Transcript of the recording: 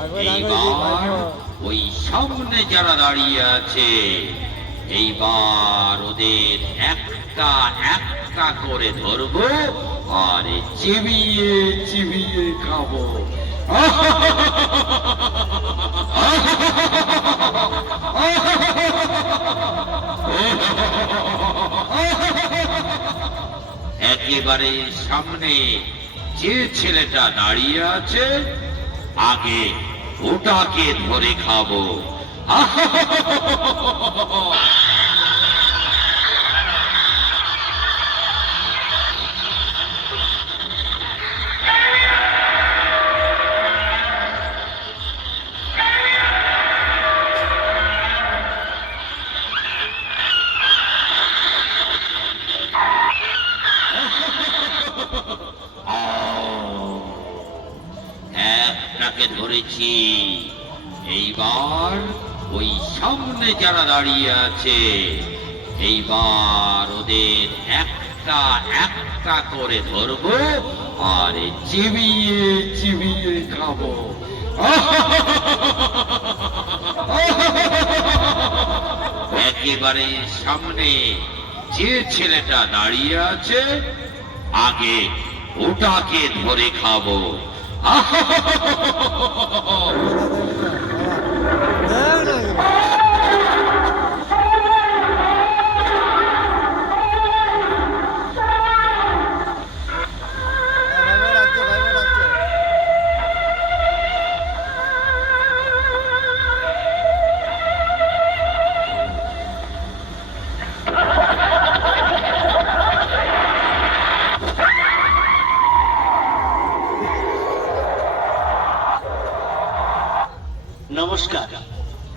এইবার ওই সামনে যারা দাঁড়িয়ে আছে এইবার ওদের একটা একটা করে ধরবো আর চিবিয়ে চিবিয়ে খাবো। একেবারে সামনে যে ছেলেটা দাঁড়িয়ে আছে আগে ওটাকে ধরে খাবো। একটাকে ধরেছি, এইবার ওই সামনে যারা দাঁড়িয়ে আছে এইবার ওদের একটা একটা করে ধরবো আর চিবিয়ে চিবিয়ে খাবো। একেবারে সামনে যে ছেলেটা দাঁড়িয়ে আছে আগে ওটাকে ধরে খাবো। নমস্কার।